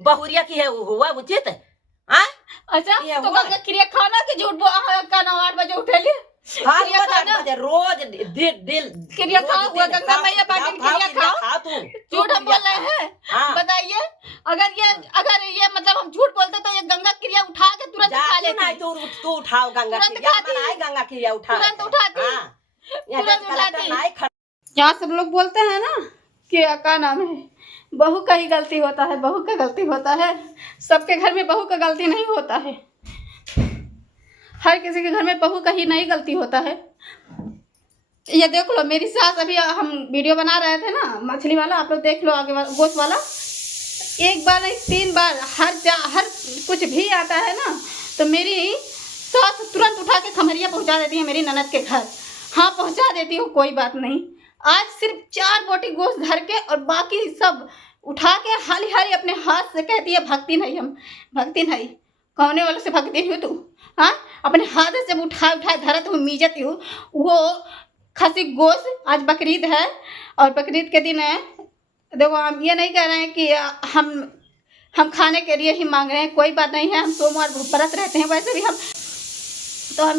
बहुरिया की है हुआ उचित। हाँ अच्छा ये तो हुआ गंगा क्रिया खाना के झूठ का ना 8 बजे उठेली हाँ क्रिया रोज 8 खाना बजे रोज दिल क्रिया रोज खाओ, हुआ दिन गंगा खाओ, मैया बाटी खाओ, क्रिया क्रिया खाओ। खा तू झूठ हम बोल रहे हैं? हाँ बताइए, अगर ये मतलब हम झूठ बोलते तो ये गंगा क्रिया उठा के तुरंत जा खा तू लेती। नहीं तू उठाओ गंगा तुरंत क्रिया खाती। बनाए गंगा क्रिया उठा तुरंत उठाती। हाँ यहाँ तुरंत जज कलेक्टर उठाती। नहीं खड़ा यहाँ सब लोग बोलते हैं ना कि क्या नाम है, बहू का ही गलती होता है, बहू का गलती होता है। सबके घर में बहू का गलती नहीं होता है, हर किसी के घर में बहू का ही नहीं गलती होता है। ये देख लो मेरी सास, अभी हम वीडियो बना रहे थे ना मछली वाला, आप लोग देख लो आगे गोश्त वाला, एक बार नहीं 3 बार हर कुछ भी आता है ना तो मेरी सास तुरंत उठा के खमरिया पहुंचा देती है मेरी ननद के घर। हाँ पहुंचा देती हूँ, कोई बात नहीं। आज सिर्फ 4 बोटी गोश्त धर के और बाकी सब उठा के हाली हाली अपने हाथ से कहती है भक्ति नहीं, हम भक्ति नहीं, कौने वाले से भक्ति नहीं हो तू? हाँ अपने हाथ से उठा धरत हूँ, मीजती हूँ। वो खसी गोश्त, आज बकरीद है और बकरीद के दिन है, देखो हम ये नहीं कह रहे हैं कि हम खाने के लिए ही मांग रहे हैं, कोई बात नहीं है। हम सोमवार व्रत रहते हैं, वैसे भी हम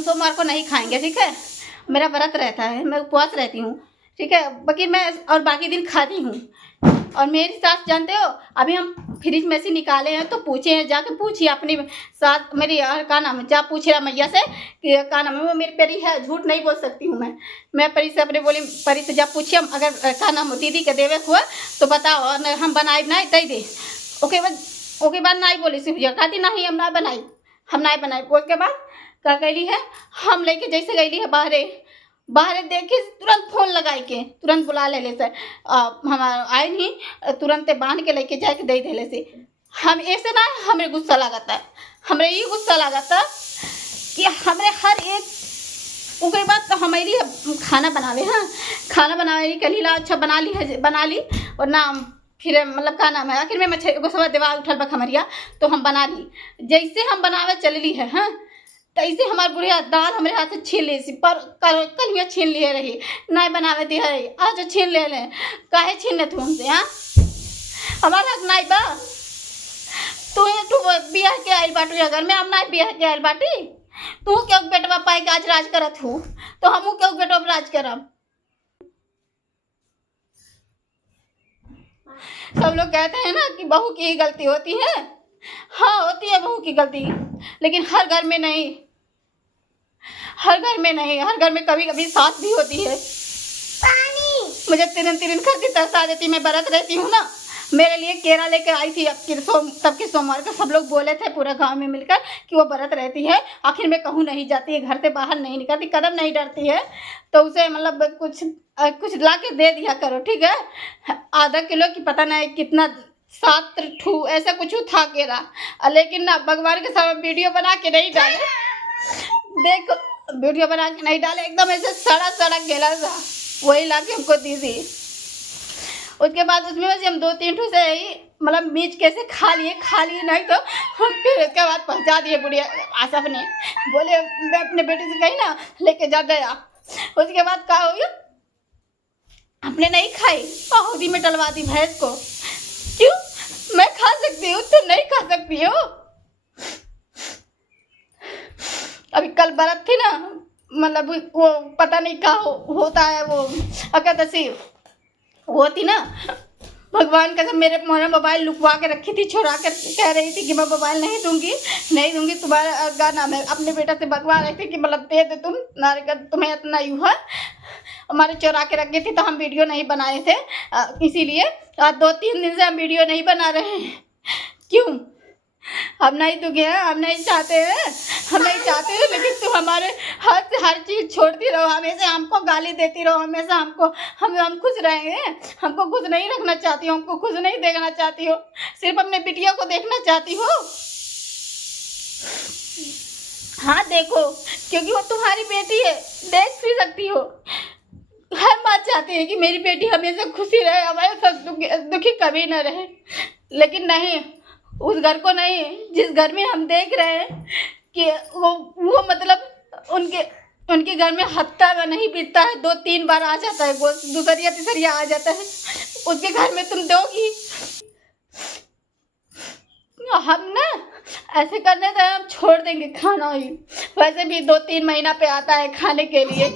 सोमवार को नहीं खाएंगे, ठीक है? मेरा व्रत रहता है, मैं उपवास रहती हूँ, ठीक है? बाकी मैं और बाकी दिन खाती हूँ। और मेरी सास जानते हो, अभी हम फ्रिज में से निकाले हैं तो पूछे हैं, जाके पूछिए अपनी सास मेरी का नाम है, जा पूछिए मैया से कि का नाम है, वो मेरी परी है, झूठ नहीं बोल सकती हूँ मैं परी से अपने बोली, परी से जा पूछिए अगर का नाम दीदी के देवे हुआ तो बताओ, और हम बनाए बनाए तय दे। ओके बाद नहीं बोली सिर्फ कहती नहीं हम ना बनाए। उसके बाद क्या कैली है, हम लेके जैसे गईली है बाहर देखे तुरंत फोन लगाई के तुरंत बुला ले से हमारा आए नहीं, तुरंत बांध के लेके जाके दे देले से। हम ऐसे ना हमें गुस्सा लगाता है, हमें ये गुस्सा लगाता कि हमें हर एक उसके बाद तो हमारी खाना बनावे, हाँ खाना बनावे कल ला अच्छा बना ली और ना फिर मतलब का नाम है आखिर में मछली गोसवा देवा उठल बा खमरिया तो हम बना ली, जैसे हम बनावे चलली है। हाँ तो ऐसे हमारे बुढ़िया दाल हमारे हाथ से छीन ली सी, पर कल यहाँ छीन लिए रही, नहीं बनावे दी है, आज छीन ले काहे छीन ले तू हमसे? हाँ हमारा हक नहीं बा, तू बियाह के आयल बाटू अगर मैं हम नहीं बियाह के आयल बाटी, तू क्यों बेटवा पाए के आज राज करत हूँ तो हम क्यों बेटवा राज करब? सब लोग कहते हैं ना कि बहू की गलती होती है, हाँ होती है बहू की गलती, लेकिन हर घर में नहीं, हर घर में कभी कभी सास भी होती है। मुझे तिरन करती तरसा देती, मैं बरत रहती हूँ ना, मेरे लिए केरा लेकर आई थी तब की सोमवार को सब लोग बोले थे पूरा गांव में मिलकर कि वो बरत रहती है, आखिर में कहूँ नहीं जाती है, घर से बाहर नहीं निकलती, कदम नहीं डरती है, तो उसे मतलब कुछ ला के दे दिया करो, ठीक है? आधा किलो की पता नहीं कितना 7 ठू ऐसा कुछ था केरा, लेकिन ना भगवान के सामने वीडियो बना के नहीं डाले, देखो वीडियो बना के नहीं डाले, एकदम ऐसे सड़ा केला था, वही ला के हमको दी थी। उसके बाद उसमें वैसे हम 2-3 ठू से ही मतलब मीच कैसे खा लिए नहीं तो हम फिर उसके बाद पहुंचा दिए बुढ़िया आसफ ने, बोले मैं अपने बेटे से कही ना लेके जा गया। उसके बाद क्या हो गया, हमने नहीं खाई, पहौदी में डलवा दी भैंस को। क्यों? मैं खा सकती हूँ, तुम नहीं खा सकती हो। अभी कल बरत थी ना, मतलब वो पता नहीं क्या होता है, वो एकादशी होती ना, भगवान का मेरे मोबाइल लुकवा के रखी थी, छोड़ा कर कह रही थी कि मैं मोबाइल नहीं दूंगी तुम्हारा का नाम है, अपने बेटा से भगवा रही थी कि मतलब दे दे तुम्हें इतना यू है, हमारे चोरा के रखी थी तो हम वीडियो नहीं बनाए थे, इसीलिए 2-3 दिन से हम वीडियो नहीं बना रहे हैं। क्यों? हम नहीं दुखे हैं, हम नहीं चाहते हैं, लेकिन तुम हमारे हाथ से हर चीज़ छोड़ती रहो, हमेशा हमको गाली देती रहो, हमेशा हम खुश रहेंगे, हमको खुश नहीं रखना चाहती हो, हमको खुश नहीं देखना चाहती हो, सिर्फ अपने बिटिया को देखना चाहती हो। हाँ देखो, क्योंकि वो तुम्हारी बेटी है, देख भी सकती हो। हर माँ चाहती है कि मेरी बेटी हमेशा खुशी रहे, हमारे साथ दुखी कभी न रहे, लेकिन नहीं, उस घर को नहीं, जिस घर में हम देख रहे हैं कि वो मतलब उनके घर में हफ्ता में नहीं बीतता है, 2-3 बार आ जाता है गोश्त, दूसरिया तीसरिया आ जाता है, उसके घर में तुम दोगी? हम ना ऐसे करने से हम छोड़ देंगे खाना ही। वैसे भी 2-3 महीना पे आता है खाने के लिए।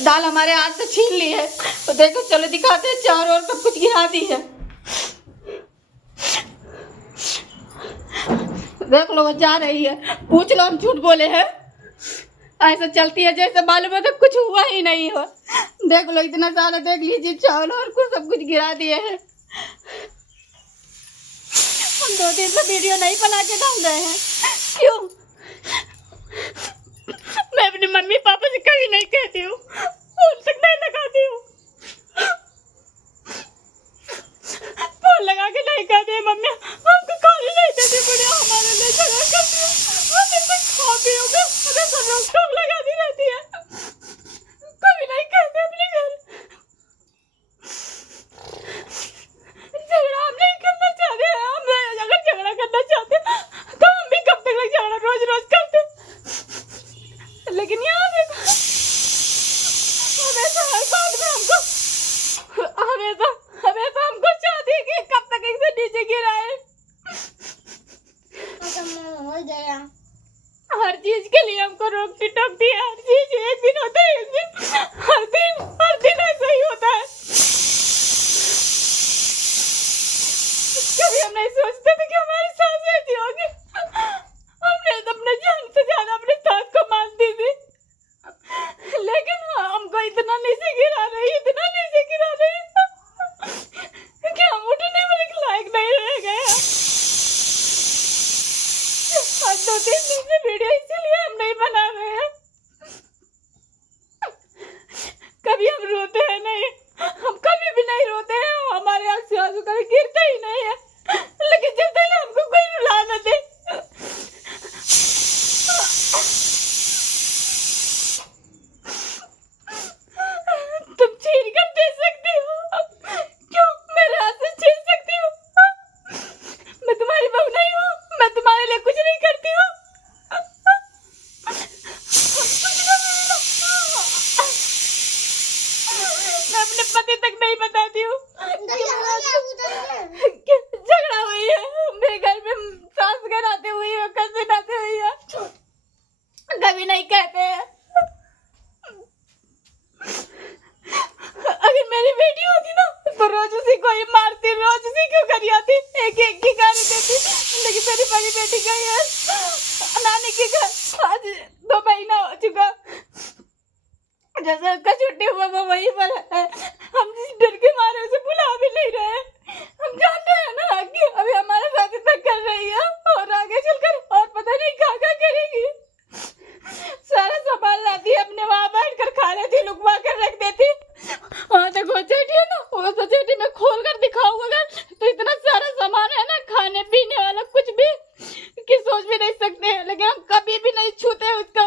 दाल हमारे हाथ से छीन ली है। तो देखो चलो दिखाते हैं, चारों ओर सब कुछ गिरा दी है। देख लो वो जा रही है, पूछ लो हम झूठ बोले हैं। ऐसा चलती है जैसे मालूम है तो कुछ हुआ ही नहीं हो। देख लो इतना सारा, देख लीजिए चावल और कुछ सब कुछ गिरा दिए हैं। हम 2 दिन से वीडियो नहीं बना के डाल रहे हैं। क्यों? मैं अपनी मम्मी पापा से कभी नहीं कहती हूँ, फोन तक नहीं लगाती हूँ। फोन लगा के नहीं कहती है मम्मी हमको खाने नहीं देती, बुढ़िया हमारे लिए झगड़ा करती है, हमें तो खा पी हमें सब रोक टोक लगाती रहती है। कभी नहीं कहते अपने घर। झगड़ा हम नहीं करना चाहते हैं। हम अगर झगड़ा करना चाहते तो हम भी कब तक झगड़ा रोज रोज करते। लेकिन यहाँ देखो हमेशा हर बात में हमको हमेशा हमको चाहती है कि कब तक इसे नीचे गिराए। हो गया। हर चीज के लिए हमको रोकती टोकती है। हर चीज एक दिन होता है, एक दिन हर दिन ऐसा ही होता है। कभी हम नहीं सोचते थे कि हमारी सास ऐसी होगी। हमने तो अपने जान से ज्यादा अपनी सास को मानती थी, लेकिन हमको इतना नीचे गिरा रही कि हम उठने वाले के लायक नहीं रह गए। आज 2-3 दिन से वीडियो इसीलिए हम नहीं बना रहे हैं। कभी हम रोते हैं नहीं, हम कभी भी नहीं रोते हैं। हमारे आंसू कभी गिरते ही नहीं है। लेकिन जब तक हमको कोई रुला न दे, तुम छीन कर दे सकती हो। क्यों मेरे हाथ से छीन सकती हो? मैं तुम्हारी बहू नहीं हूँ? मैं तुम्हारे लिए कुछ नहीं करती हूँ? मैं अपने पति तक नहीं बताती हूँ। झगड़ा हुई है मेरे घर में, सास घर आते हुई है, कजिन आते हुई है, कभी नहीं कहते हैं। अगर मेरी बेटी होती ना तो रोज उसी को ही मारती, रोज उसी को करी आती, एक की गाली देती। लेकिन मेरी बड़ी बेटी गई है नानी के घर, आज 2 महीना हो चुका। जैसे उसका छुट्टी हुआ वो वहीं पर है। हम डर के मारे उसे बुला भी नहीं रहे। हम जानते हैं ना कि अभी हमारे साथ इतना कर रही है और आगे चलकर और पता नहीं क्या करेगी। सारा सामान लाती है, अपने वहाँ बैठकर खा लेती, लुकवा कर रख देती। हाँ देखो चेटी है ना, वो चेटी में खोल कर दिखाऊंगा तो इतना सारा सामान है ना, खाने पीने वाला कुछ भी कि सोच भी नहीं सकते हैं। लेकिन हम कभी भी नहीं छूते उसका।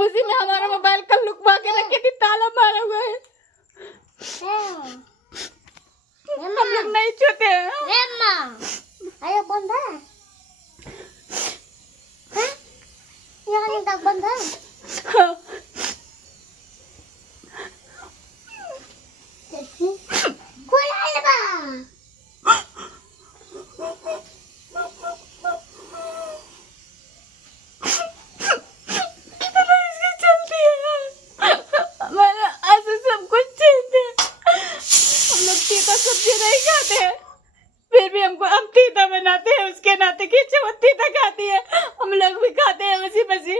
उसी में हमारा मोबाइल कल लुकवा के रखी थी, ताला मारा हुआ है। हम लोग नहीं छूते हैं। अरे बंद है, यहाँ तक बंद है। हाँ। सब्जी नहीं खाते हैं, फिर भी हमको हम तीता बनाते हैं उसके नाते कि वो तीता खाती है, हम लोग भी खाते हैं उसी मसी।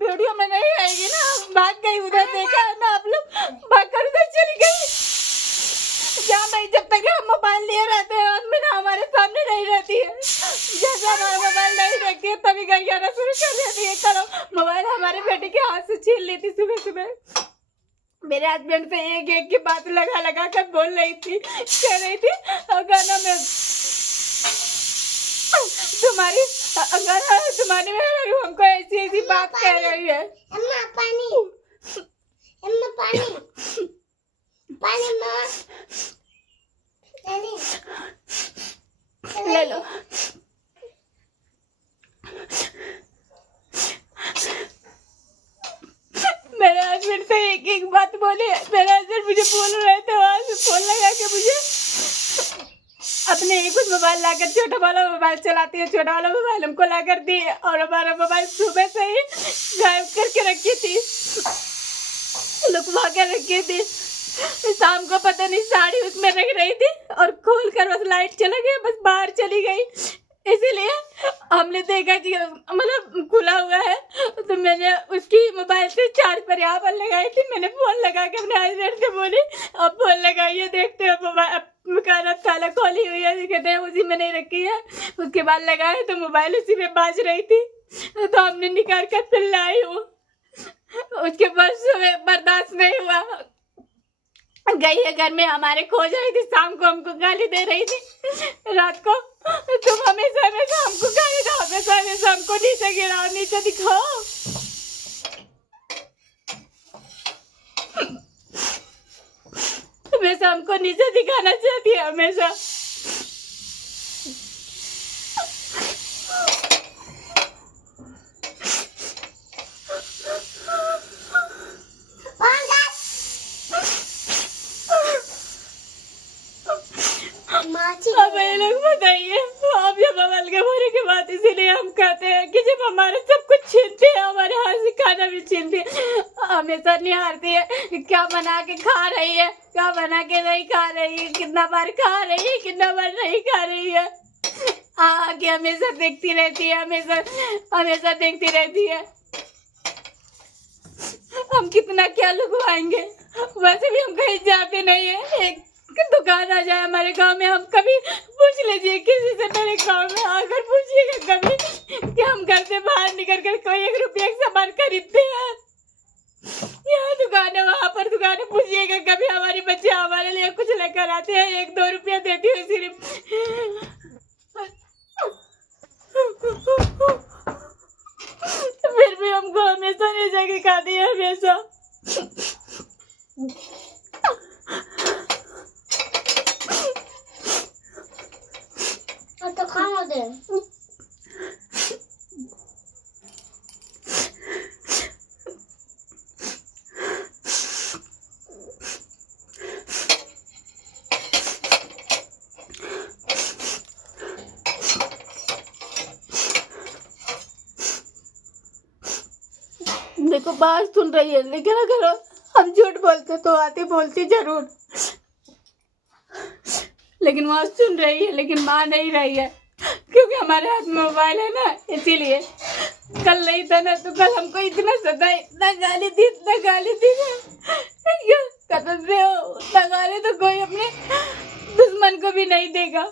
वीडियो में नहीं आएगी ना, भाग गई उधर, देखा है ना आप लोग, भाग कर उधर चली गई। क्या भाई, जब तक हम मोबाइल लिए रहते हैं आदमी ना हमारे सामने नहीं रहती है, जैसे हमारा मोबाइल नहीं रखती है तभी गरियाना शुरू कर देती है। करो, मोबाइल हमारे बेटे के हाथ से छीन लेती सुबह सुबह। मेरे हस्बैंड से एक एक की बात लगा लगा कर बोल रही थी, कह रही थी गाना में तुम्हारी हमको ऐसी ऐसी बात कह रही है। अम्मा पानी, अम्मा पानी, पानी माँ, ले लो। मेरे हस्बैंड से एक एक बात बोले। मेरे हस्बैंड मुझे बोल रहे थे, वहां से फोन लगा के मुझे अपने ही कुछ मोबाइल लाकर, छोटा वाला मोबाइल चलाती है, छोटा वाला मोबाइल हमको ला कर दी और हमारा मोबाइल सुबह से ही गायब करके रखी थी, लुकवा कर रखी थी। शाम को पता नहीं साड़ी उसमें रख रही थी और खोल कर बस लाइट चला गया, बस बाहर चली गई। इसीलिए हमने देखा कि मतलब खुला हुआ है, तो मैंने उसकी मोबाइल से चार्ज पर यहाँ पर लगाई थी। मैंने फोन लगा के अपने हस्बैंड से बोली, अब फोन लगाइए, देखते हो मोबाइल ताला खोली हुई है, कहते हैं उसी में नहीं रखी है। उसके बाद लगाए तो मोबाइल उसी में बाज रही थी, तो हमने निकाल कर फिर लाई हूँ। उसके बाद सुबह बर्दाश्त नहीं हुआ, गई है घर में हमारे, खोज रही थी, शाम को हमको गाली दे रही थी, रात को तुम हमेशा हमेशा हमको गाली दो, हमेशा हमेशा हमको नीचे गिराओ, नीचे दिखाओ। हमेशा हमको नीचे दिखाना चाहती है हमेशा। अब ये लोग बताइए, आप जब मोबाइल के बोले के बाद इसीलिए हम कहते हैं कि जब हमारे सब कुछ छीनते हैं, हमारे हाथ से खाना भी छीनती है, हमेशा निहारती है क्या बना के खा रही है, क्या बना के नहीं खा रही है, कितना बार खा रही है, कितना बार नहीं खा रही है, आके हमेशा देखती रहती है, हमेशा हमेशा देखती रहती है। हम कितना क्या लुकवाएंगे, वैसे भी हम कहीं जाते नहीं है। एक दुकान आ जाए हमारे गांव में, हम कभी पूछ लीजिए किसी से, मेरे गांव में आकर पूछिएगा कभी कि हम घर से बाहर निकल कर कोई 1 रुपये का सामान खरीदते हैं। यहाँ दुकान है, वहाँ पर दुकान है, पूछिएगा कभी हमारे बच्चे हमारे लिए कुछ लेकर आते हैं, 1-2 रुपया देती है सिर्फ। फिर भी हमको हमेशा नहीं जगह खाती है, हमेशा। तो खाओ दे। देखो बात सुन रही है, लेकिन अगर हम झूठ बोलते तो आती बोलती जरूर, लेकिन वहाँ सुन रही है, लेकिन मान नहीं रही है, क्योंकि हमारे हाथ में मोबाइल है ना, इसीलिए। कल नहीं था ना, तो कल हमको इतना सताई, इतना गाली दी, इतना गाली दी कसम से हो, उतना गाली तो कोई अपने दुश्मन को भी नहीं देगा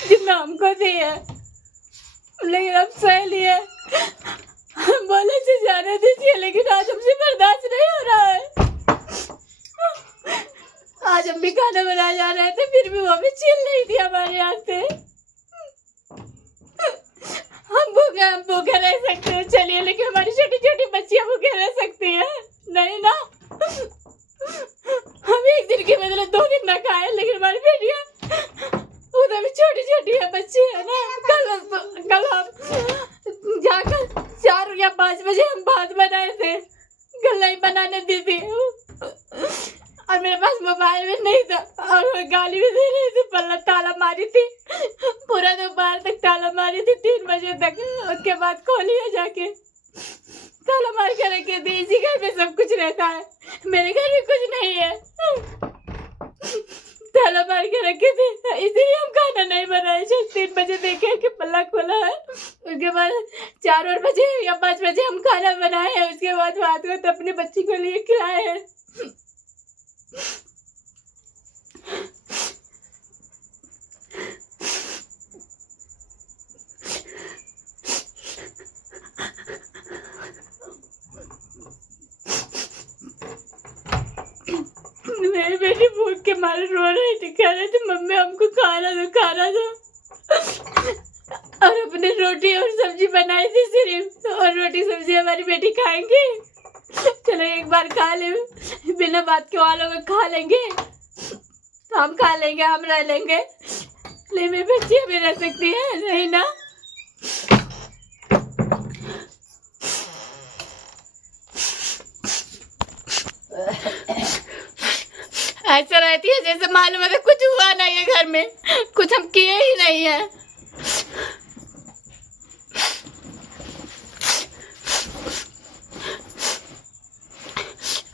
जितना हमको दी है। लेकिन अब सह लिए, बोले से जाने दीजिए, लेकिन आज हमसे बर्दाश्त नहीं हो रहा है। आज हम भी खाना बना जा रहे थे, फिर भी वो भी छीन नहीं थी हमारे हाथ से। हम भूखे रह सकते हैं, चलिए, लेकिन हमारी छोटी छोटी बच्चियां भूखे रह सकती है नहीं ना। हम एक दिन के बदले 2 दिन ना खाए, लेकिन हमारी बेटियां उधर भी छोटी छोटी है, बच्ची है ना। कल हम जाकर 4 या 5 बजे हम भात बनाए थे, कल नहीं बनाने दी थी, और मेरे पास मोबाइल भी नहीं था, और वो गाली भी दे रही थी, पल्ला ताला मारी थी, पूरा दोपहर तक ताला मारी थी, 3 बजे तक। उसके बाद खोली है जाके, ताला मार के रखे थी। इसी घर में सब कुछ रहता है, मेरे घर में कुछ नहीं है। ताला मार के रखे थे, इसीलिए हम खाना नहीं बनाए। 3 बजे देखे कि पल्ला खोला है, उसके बाद 4 बजे या 5 बजे हम खाना बनाए हैं। उसके बाद रात को तो अपने बच्ची को लिए खिलाए हैं। मेरी बेटी भूख के मारे रो रही थी, कह रही थी मम्मी हमको खाना दो, खाना दो। और अपने रोटी और सब्जी बनाई थी सिर्फ, और रोटी सब्जी हमारी बेटी खाएंगी। चलो एक बार खा ले, बिना बात के वालों को खा लेंगे तो हम खा लेंगे, हम रह लेंगे। लेकिन मेरी बच्ची भी रह सकती है नहीं ना। ऐसा रहती है जैसे मालूम है कुछ हुआ नहीं है घर में, कुछ हम किए ही नहीं है।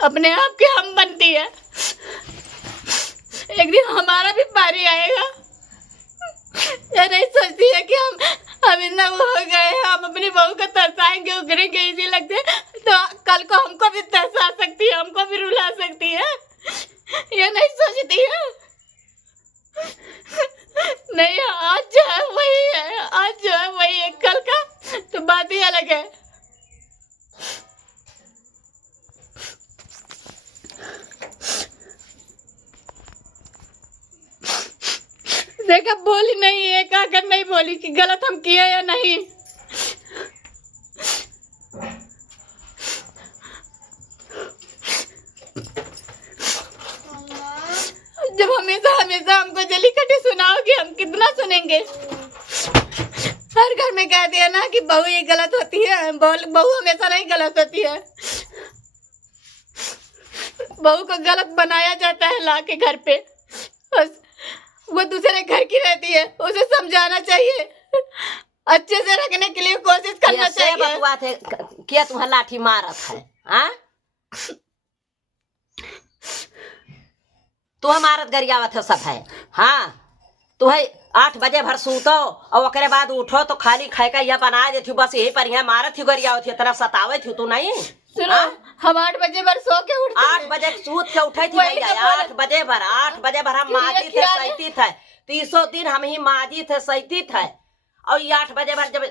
अपने आप की हम बनती है, एक दिन हमारा भी पारी आएगा। ये नहीं सोचती है कि हम इतना वो हो गए हैं, हम अपनी बहू को तरसाएंगे, उगरेंगे इसी लगते तो कल को हमको भी तरसा सकती है, हमको भी रुला सकती है। ये नहीं सोचती है। नहीं, आज जो है वही है, आज जो है वही है, कल का तो बात ही अलग है। देखा बोली नहीं, एक आकर नहीं बोली कि गलत हम किए या नहीं। जब हमेशा हमेशा हमको जली कटी सुनाओगे, हम कितना सुनेंगे। हर घर में कह दिया ना कि बहू ये गलत होती है, बहू हमेशा नहीं गलत होती है। बहू को गलत बनाया जाता है ला के घर पे, वो दूसरे घर की रहती है, उसे समझाना चाहिए, अच्छे से रखने के लिए कोशिश करना चाहिए। बतुआ थे क्या तुम्हें लाठी मारत है? हाँ, तुम्हें मारत गरियावत है सब है। हाँ, तुम्हें 8 बजे भर सूतो और ओकरे बाद उठो तो खाली खाए का यह बना देती, बस यही पर यहाँ मारत थी गरियावत, तरह सतावे थी तू नहीं। सुनो, हम 8 बजे भर सो के उठते, 8 बजे सूत के उठे थी भैया, 8 बजे भर हम माजी थे, सैती थे, 30 दिन हम ही माजी थे, सैती थे। और ये 8 बजे भर जब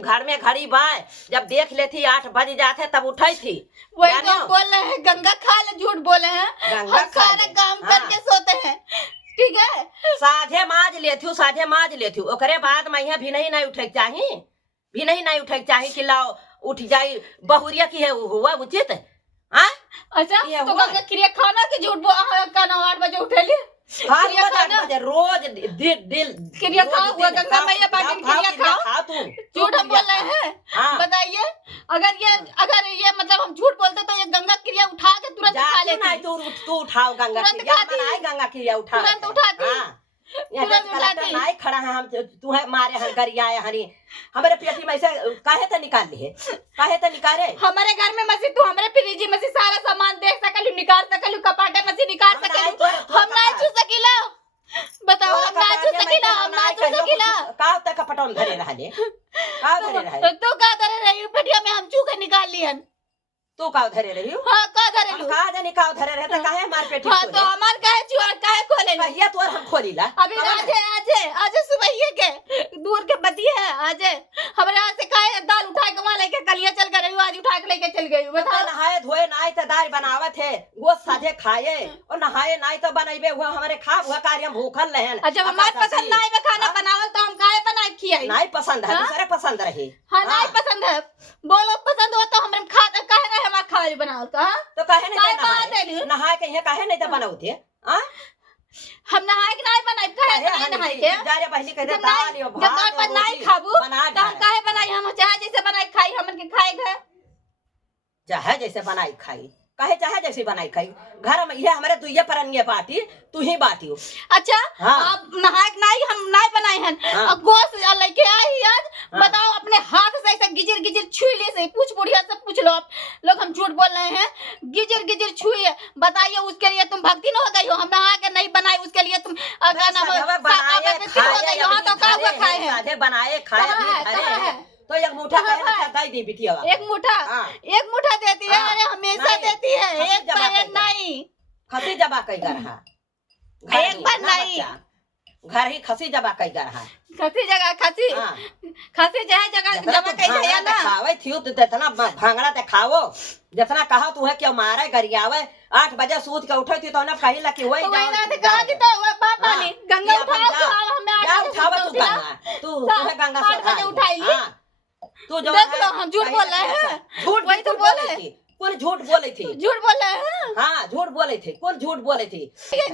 घर में घड़ी बाय जब देख लेती 8 बज जाते तब उठी थी। वही तो बोल रहे हैं, गंगा खा ले, झूठ बोले हैं, गंगा हम सारा काम करके सोते हैं, ठीक है। साझे माज लेती ओकरे बाद मैं भी नहीं उठे चाहिए, भी नहीं उठे चाहिए कि लाओ उठ जाई बहुरिया की है हुआ उचित। अच्छा तो गंगा क्रिया खाना की झूठ का 8 बजे उठे लिए रोज दिल क्रिया खाओ, गंगा मैया बाटी क्रिया खाओ, झूठ हम बोल रहे हैं। बताइए, अगर ये मतलब हम झूठ बोलते तो ये गंगा क्रिया उठा के तुरंत खा लेते। तू उठाओ गंगा क्रिया उठा तुरंत उठाती। नहीं खड़ा है हम तू है मारे हर गरिया हरी हमारे पेटी में से काहे तो निकाल ली है, काहे तो निकाले। हमारे घर में मसी तू हमारे फ्रिज में से सारा सामान देख सकलू, निकाल सकलू, कपाटे में से निकाल सकलू, हम ना छू सकिला। बताओ, हम ना छू सकिला, हम ना छू सकिला। का तक पटोन धरे रहले, का धरे रहले तो का धरे रही पेटिया में हम छू के निकाल लियन। तू का धरे रही? हां, का धरे लू, का जाने का धरे रहता, काहे मार पेटी। हां, तो हमार काहे चुआ काहे खोले भैया तोर हम खोलीला अभी। आज सुबह के दूर के बदी है, आज हमारे यहाँ से काहे दाल उठा के वहां लेके कलिया चल गई, आज उठा के लेके चल गई। बता, नहाए धोए नाई तो दाल बनावत है, वो साझे खाए और नहाए नाई तो बनैबे हुआ हमारे खा हुआ कार्य हम भूखल रहन। अच्छा, हमारे पसंद नाई में खाना बनावल तो हम काहे बनाए खियाई? नाई पसंद है, दूसरे पसंद रही। हां, नाई पसंद है, बोलो पसंद हो तो हमरे खा काहे ना हम खाए बनावल तो काहे नहीं नहाए के काहे नहीं तो बनाउते। हम नहाए के नहीं बनाई, काहे नहीं नहाए के जारे पहली कह दे दाल यो भात जब पर नहीं खाबू तो हम काहे बनाई, हम चाहे जैसे बनाई खाई, हमन के खाए गए चाहे जैसे बनाई खाई। कहे चाहे जैसे बनाई खाई घर में ये हमारे दुइये परनिये बाटी तू ही बाटी हो। अच्छा हाँ। आप नहाए नहीं हम नहीं बनाए हैं हाँ। और गोश्त लेके आई आज हाँ। बताओ अपने हाथ से ऐसा गिजर गिजर छुई ले से पूछ बुढ़िया से पूछ लो आप लोग हम झूठ बोल रहे हैं गिजर गिजर छुई है बताइए उसके लिए तुम भक्ति न हो गई हो हम नहा के नहीं बनाई उसके लिए तुम क्या नाम है यहाँ तो का हुआ खाए हैं आधे बनाए खाए कहाँ अभी है, खा रहे कहाँ हैं है? तो एक मुठा कहाँ खाए ना है? दाई दी बिटिया एक मुठा हाँ। एक मुठा देती है हाँ। अरे हमेशा नहीं, देती है खसी एक जमा बार कर नहीं खसी जबा कई कर हा एक बार नहीं घर ही खसी जबा कई कर हा खसी जगह खसी हाँ। खसी जगह जमा कही है ना खावे थियो तो इतना भांगड़ा ते खावो जितना कहा तू है क्यों मारे गरियावे 8 बजे सूत के उठे थी तो ना कही ला कि वही तो वही ना कहा कि तो पापा ने गंगा उठाओ हमें जा उठावे तू गंगा तू है गंगा से 8 बजे उठाई ली तू जो देख लो हम झूठ बोल रहे हैं झूठ वही तो बोले कौन झूठ बोले थी झूठ बोल रहे हैं हाँ झूठ बोले थे कौन झूठ बोले थी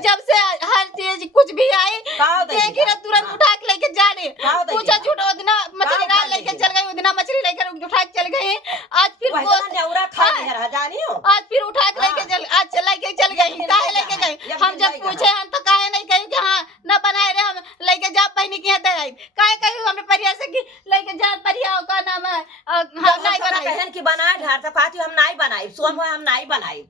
जब से हर चीज कुछ भी आई काव दे देखी ना तुरंत उठा के लेके जा रहे काव दे पूछा झूठ वो दिन मछली काव ना दे लेके चल गई वो दिन मछली लेकर उठा के चल गई आज फिर वही गोश्त तो नेवरा खा लिया जानी हो आज फिर उठा के लेके चल आज चला के चल गई काहे लेके गई हम जब पूछे हम तो काहे नहीं कही कि हाँ न बनाए रे हम लेके जा पहनी की है दे काहे कही हमने परिया से कि लेके जा परिया का नाम है हम नहीं बनाए कहन की बनाए ढार तो कहती हम नहीं बनाई सोम हम नहीं बनाई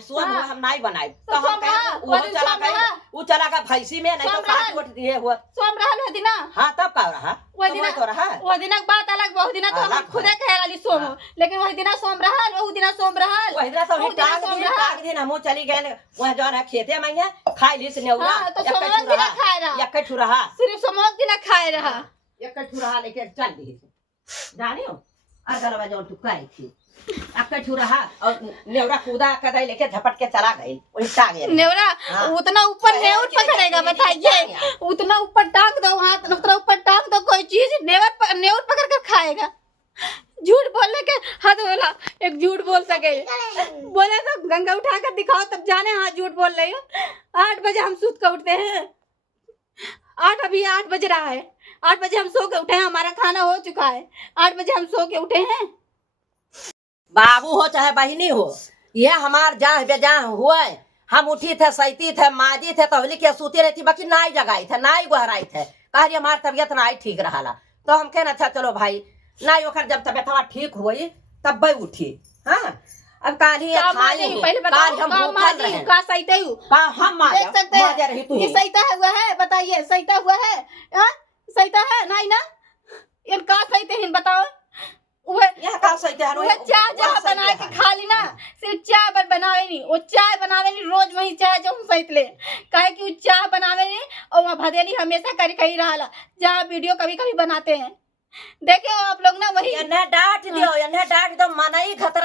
सोम हाँ। हम नहीं बनाई तो तो हम सोम रहा, कहे वो वो दिन चला सोम गई रहा। वो चला गया भैंसी में नहीं तो सोम काट रहा। वोट दिए हुआ सोम रहल हो दिना हाँ तब का रहा वो तो दिन वही तो रहा वो दिन बात अलग वो दिन तो हम अलग खुदे कहे वाली सोम हाँ। लेकिन वही दिन सोम रहल वो दिन सोम रहल वही दिन तो वो दिन सोम रहा। टाग दिन हम चली गए वह जो है खेते में है खाई ली से नेउरा हाँ, तो सोमवार दिन खाए रहा। एक रहा सिर्फ सोमवार दिन खाए रहा एक रहा लेके चल दी जानी हो अगर मैं जो टुकाई थी अक्कठू रहा और नेवरा कूदा कदाई लेके झपट के चला गई वही टांग नेवरा हाँ। उतना ऊपर नेवर पकड़ेगा बताइए उतना ऊपर टांग दो हाथ उतना ऊपर टांग दो कोई चीज नेवर पकड़ कर खाएगा झूठ बोलने के हाथ बोला एक झूठ बोल सके बोले तो गंगा उठा कर दिखाओ तब जाने हाँ झूठ बोल रही हो 8 बजे हम सूत कर उठते हैं 8 बज रहा है 8 बजे हम सो के उठे हैं हमारा खाना हो चुका है 8 बजे हम सो के उठे हैं बाबू हो चाहे बहिनी हो ये हमार जहाँ बेजहाँ हुए हम उठी थे सैती थे माजी थे तहली के सूती रहती बाकी नाई जगाई थे नाई गहराई थे कहा हमार तबियत नाई ठीक रहा तो हम कहना अच्छा चलो भाई नाई ओखर जब तबियत हमार ठीक हुई तब भाई उठी हाँ अब काली पहले बताओ हम का भूखल रहे का सहीते हूँ का हम देख सकते माजा रही तू हैं सहीता हुआ है बताइए सहीता हुआ है हाँ सहीता है नहीं ना इनका सहीते हैं बताओ यह का सही है वो चाय जहाँ बना के खा ली ना सिर्फ चाय पर बनावे नहीं वो चाय बनावे नहीं रोज वही चाय जो हम सहित ले काहे कि वो चाय बनावे नहीं और वहाँ भदेली हमेशा कर कही रहा जहाँ वीडियो कभी कभी बनाते हैं देखियो आप लोग ना वही डांट दो मनाई घत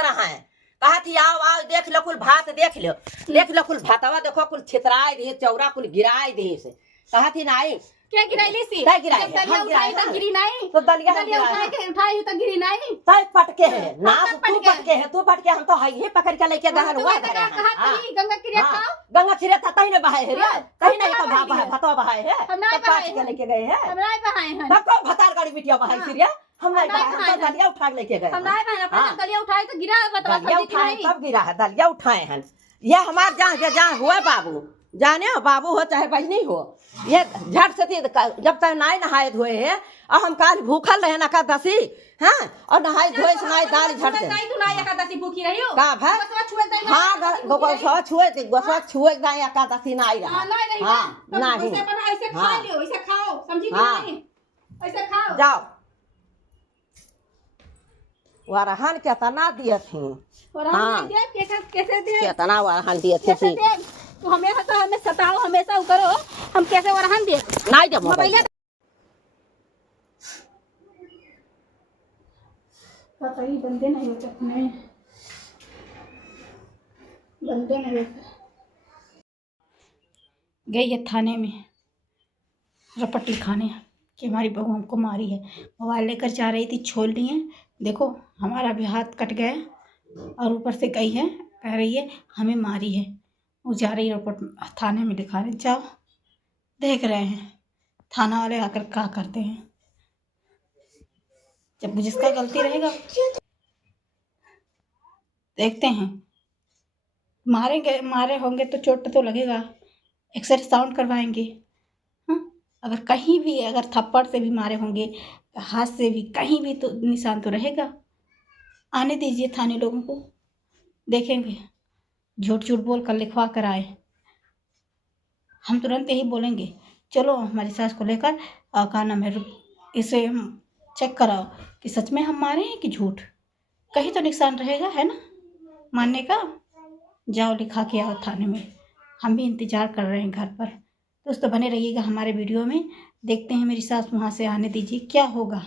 रहा है कहा थी आओ देख लो कुल भात देख लो कुल भातवा देखो कुल छितराए दी चौरा कुल गिराए दी से कहा थी नाई क्या गिराई सी क्या गिराई जब दलिया उठाई तो गिरी नहीं तो दलिया उठाई तो गिरी नहीं तय पटके है ना तू पटके हम तो है पकड़ के लेके गहन हुआ गंगा क्रिया खाओ गंगा खिरे था तही ने बहाए है कहीं नहीं तो भतवा बहाए है हम नहीं पाट के लेके गए हैं हम नहीं बहाए हैं तब को भतार गाड़ी बिटिया बहाए खिरिया हम नहीं बहाए तो दलिया उठा के लेके गए हम नहीं बहाए अपने दलिया उठाई तो गिरा बता दलिया उठाए तब गिरा है दलिया उठाए हैं ये हमार जहाँ हुआ बाबू जाने हो बाबू हो चाहे बहनी हो ये झट से जब तक नाई नहाए धोए है और हम काल भूखल रहे ना का दसी हाँ और नहाए धोए से नाई दाल झट से नहीं तू ना एकादशी भूखी रही हो का भाई हाँ गोसवा छुए ना एकादशी नाई रहा हाँ नहीं ऐसे खा लियो ऐसे खाओ समझी नहीं ऐसे खाओ जाओ वरहन केतना दिए थी हाँ कैसे दे केतना वरहन दिए थे तो हमें सताओ हमेशा करो हम कैसे वरहन दे नहीं दे मोबाइल पता ही बंदे नहीं होते अपने बंदे नहीं होते गई है थाने में रपट लिखाने कि हमारी बहू हमको मारी है मोबाइल लेकर जा रही थी छोड़ ली है देखो हमारा भी हाथ कट गया और ऊपर से गई है कह रही है हमें मारी है वो जा रही है रिपोर्ट थाने में दिखाने जाओ देख रहे हैं थाना वाले आकर क्या करते हैं जब जिसका गलती रहेगा देखते हैं, मारे होंगे तो चोट तो लगेगा, एक्सरे साउंड करवाएंगे। हाँ, अगर कहीं भी अगर थप्पड़ से भी मारे होंगे, हाथ से भी, कहीं भी तो निशान तो रहेगा। आने दीजिए थाने लोगों को, देखेंगे। झूठ झूठ बोल कर लिखवा कर आए, हम तुरंत यही बोलेंगे चलो हमारी सास को लेकर का नाम है, इसे हम चेक कराओ कि सच में हम मारे हैं कि झूठ, कहीं तो निशान रहेगा, है ना, मानने का। जाओ लिखा के आओ थाने में, हम भी इंतज़ार कर रहे हैं घर पर। दोस्तों बने रहिएगा हमारे वीडियो में, देखते हैं मेरी सास वहाँ से आने दीजिए क्या होगा।